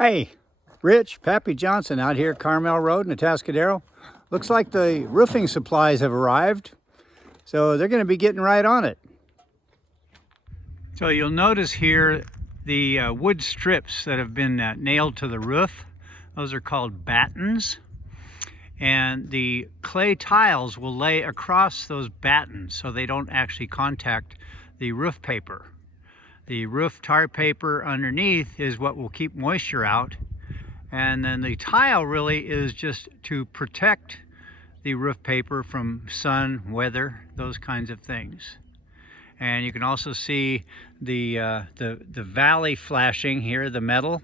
Hey, Rich, Pappy Johnson out here at Carmel Road in Atascadero. Looks like the roofing supplies have arrived, so they're going to be getting right on it. So you'll notice here the wood strips that have been nailed to the roof. Those are called battens. And the clay tiles will lay across those battens so they don't actually contact the roof paper. The roof tar paper underneath is what will keep moisture out, and then the tile really is just to protect the roof paper from sun, weather, those kinds of things. And you can also see the valley flashing here, the metal,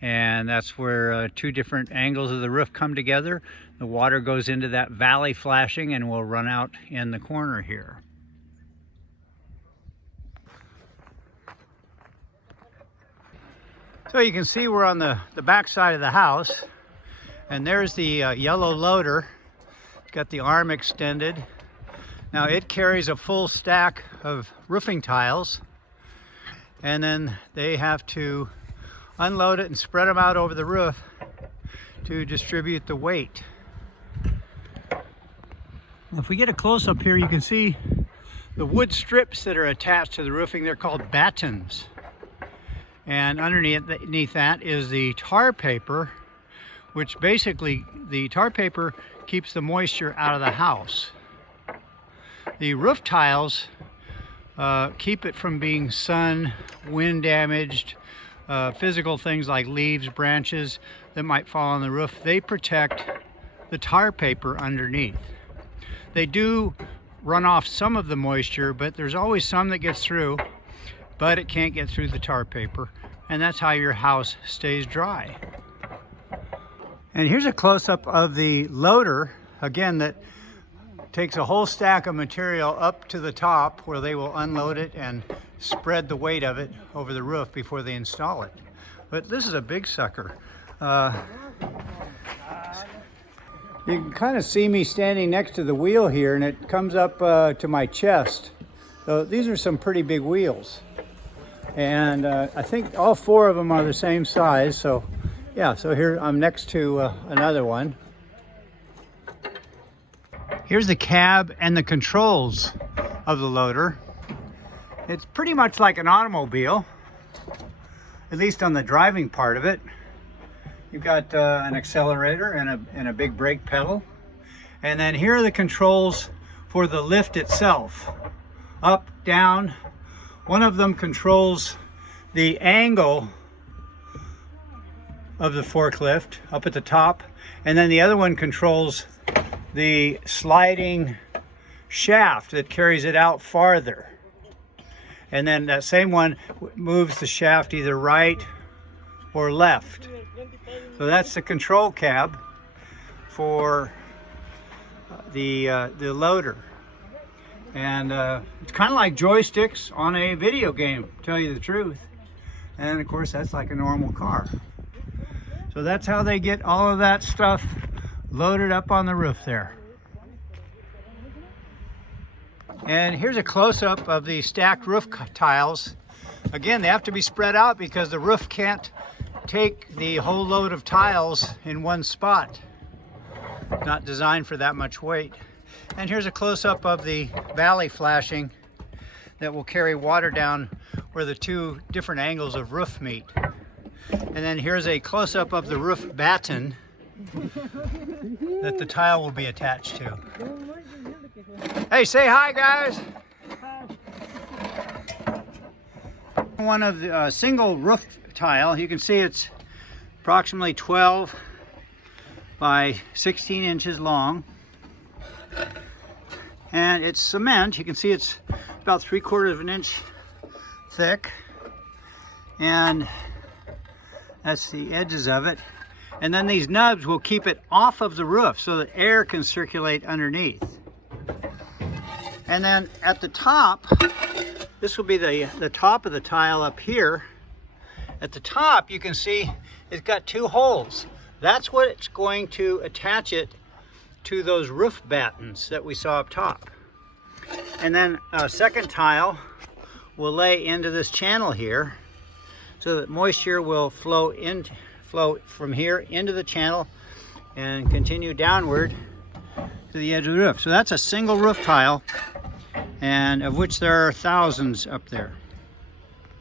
and that's where two different angles of the roof come together. The water goes into that valley flashing and will run out in the corner here. So you can see we're on the back side of the house, and there's the yellow loader. It's got the arm extended. Now it carries a full stack of roofing tiles, and then they have to unload it and spread them out over the roof to distribute the weight. If we get a close-up here, you can see the wood strips that are attached to the roofing. They're called battens. And underneath that is the tar paper, which basically, the tar paper keeps the moisture out of the house. The roof tiles keep it from being sun, wind damaged, physical things like leaves, branches that might fall on the roof. They protect the tar paper underneath. They do run off some of the moisture, but there's always some that gets through, but it can't get through the tar paper, and that's how your house stays dry. And here's a close-up of the loader, again, that takes a whole stack of material up to the top where they will unload it and spread the weight of it over the roof before they install it. But this is a big sucker. You can kind of see me standing next to the wheel here, and it comes up to my chest. So these are some pretty big wheels. And I think all four of them are the same size. So yeah, so here I'm next to another one. Here's the cab and the controls of the loader. It's pretty much like an automobile, at least on the driving part of it. You've got an accelerator and a big brake pedal. And then here are the controls for the lift itself. Up, down. One of them controls the angle of the forklift up at the top, and then the other one controls the sliding shaft that carries it out farther. And then that same one moves the shaft either right or left. So that's the control cab for the loader. And it's kind of like joysticks on a video game, to tell you the truth. And of course, that's like a normal car. So that's how they get all of that stuff loaded up on the roof there. And here's a close-up of the stacked roof tiles. Again, they have to be spread out because the roof can't take the whole load of tiles in one spot. Not designed for that much weight. And here's a close-up of the valley flashing that will carry water down where the two different angles of roof meet. And then here's a close-up of the roof batten that the tile will be attached to. Hey, say hi, guys! One of the single roof tile, you can see it's approximately 12 by 16 inches long. And it's cement. You can see it's about 3/4 of an inch thick, and that's the edges of it. And then these nubs will keep it off of the roof so that air can circulate underneath. And then at the top, this will be the top of the tile up here. At the top, you can see it's got two holes. That's what it's going to attach it to those roof battens that we saw up top. And then a second tile will lay into this channel here so that moisture will flow from here into the channel and continue downward to the edge of the roof. So that's a single roof tile, and of which there are thousands up there.